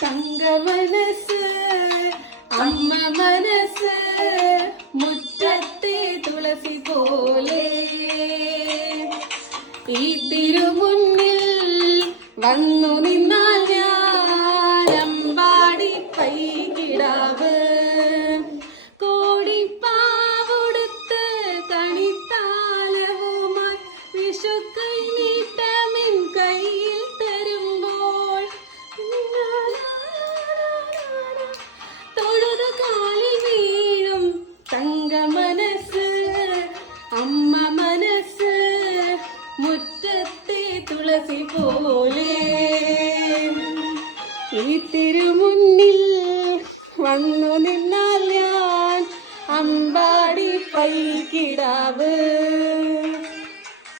തങ്ക മനസ്സ് അമ്മ മനസ്സ് മുറ്റത്തെ തുളസി പോലെ ഈ തിരുമുന്നിൽ വന്നു നിന്നാൽ ഞാൻ അമ്പാടി പൈകിടാവ് കോടിപ്പാവൊടുത്ത് കണിത്താലവുമായി വിഷുക്കൈ നീട്ടമിൻ കയ്യിൽ തരുമ്പോൾ തൊഴുതു കാലിൽ വീഴും തങ്ക മനസ്സ് അമ്മ മനസ്സ് മുറ്റത്തെ തുളസി പോലെ ഈ